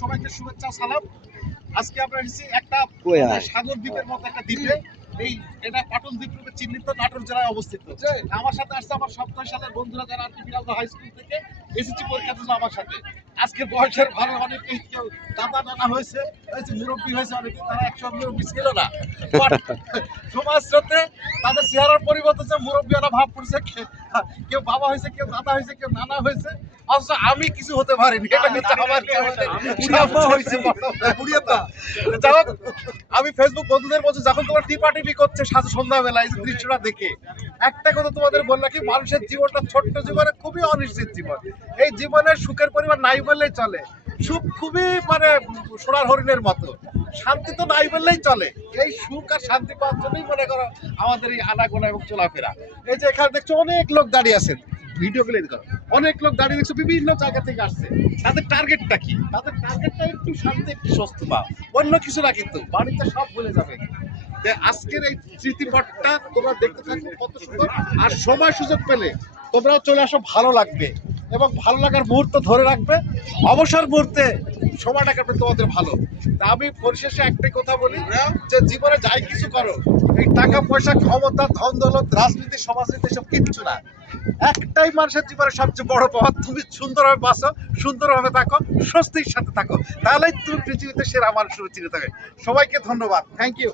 সবাইকে শুভেচ্ছা সালাম। আজকে আমরা এসেছি একটা সাগর দ্বীপের মতো একটা দ্বীপে। এই এটা পাটল দ্বীপ রূপে চিহ্নিত নাটোর জেলায় অবস্থিত। আমার সাথে আসছে আমার সপ্তাহ সালের বন্ধুরা যারা আর কি হাই স্কুল থেকে এসেছি পরীক্ষা দিল আমার সাথে। আজকে বয়সের ভালো অনেক কেউ দাদা নানা হয়েছে। মুরব্বী হয়েছে অনেকে তারা একশো মুরব্বী ছিল না। সমাজ স্রোতে তাদের চেহারার পরিবর্তন হচ্ছে মুরব্বীরা ভাব পড়ছে কেউ বাবা হয়েছে কেউ দাদা হয়েছে কেউ নানা হয়েছে অথচ আমি কিছু হতে পারিনি। এটা হচ্ছে আমার হয়েছে। যাই হোক, আমি ফেসবুক বন্ধুদের বলছি যখন তোমার টিপা টিপি করছে সাথে সন্ধ্যাবেলা এই দৃশ্যটা দেখে একটা কথা তোমাদের বললাম কি মানুষের জীবনটা ছোট্ট জীবনে খুবই অনিশ্চিত জীবন। এই জীবনের সুখের পরিমাণ নাই বললেই চলে। সুখ খুবই মানে সোনার হরিণের মতো। শান্তি তো নাই বললেই চলে। এই সুখ আর শান্তি পাওয়ার জন্যই মনে করো আমাদের এই আনাগোনা এবং চলাফেরা। এই যে এখানে দেখছ অনেক লোক দাঁড়িয়ে আছেন। ভিডিও গুলো করো অনেক লোক দাঁড়িয়ে দেখছ, বিভিন্ন জায়গা থেকে আসছে। তাদের টার্গেটটা কি? তাদের টার্গেটটা একটু শান্তি, একটু স্বস্তি পাও। অন্য কিছু না কিন্তু, বাড়িতে সব ভুলে যাবে। আজকের এই স্মৃতিপটটা তোমরা দেখতে থাকো কত সুন্দর। আর সময় সুযোগ পেলে তোমরাও চলে আসো, ভালো লাগবে। এবং ভালো লাগার মুহূর্ত ধরে রাখবে। অবসর মুহূর্তে সময়টা কাটবে তোমাদের ভালো। তা আমি পরিশেষে একটাই কথা বলি, যে জীবনে যাই কিছু করো, এই টাকা, পয়সা, ক্ষমতা, ধন, দৌলত, রাজনীতি, সমাজনীতি, এসব কিচ্ছু না। একটাই মানুষের জীবনে সবচেয়ে বড় পাওয়া তুমি সুন্দরভাবে বাঁচো, সুন্দরভাবে থাকো, স্বস্তির সাথে থাকো। তাহলেই তুমি পৃথিবীতে সেরা মানুষ চিনে থাকে সবাইকে ধন্যবাদ। Thank you